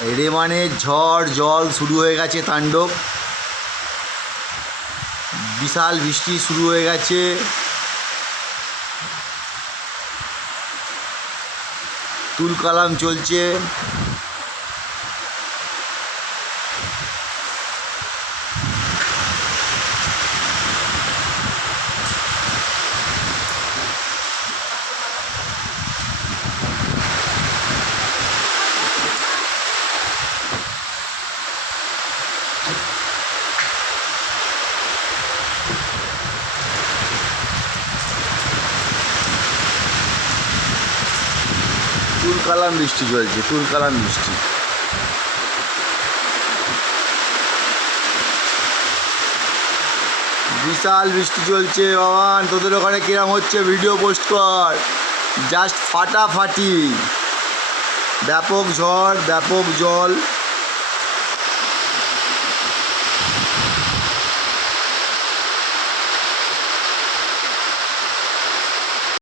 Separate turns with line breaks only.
রেমানের ঝড় জল শুরু হয়ে গেছে তাণ্ডব। বিশাল বৃষ্টি শুরু হয়ে গেছে। তুলকালাম চলছে। তুলকালাম বৃষ্টি চলছে তুলকালাম বৃষ্টি। বিশাল বৃষ্টি চলছে বাবান তোদের ওখানে কিরম হচ্ছে ভিডিও পোস্ট কর। জাস্ট ফাটাফাটি। ব্যাপক ঝড়, ব্যাপক জল।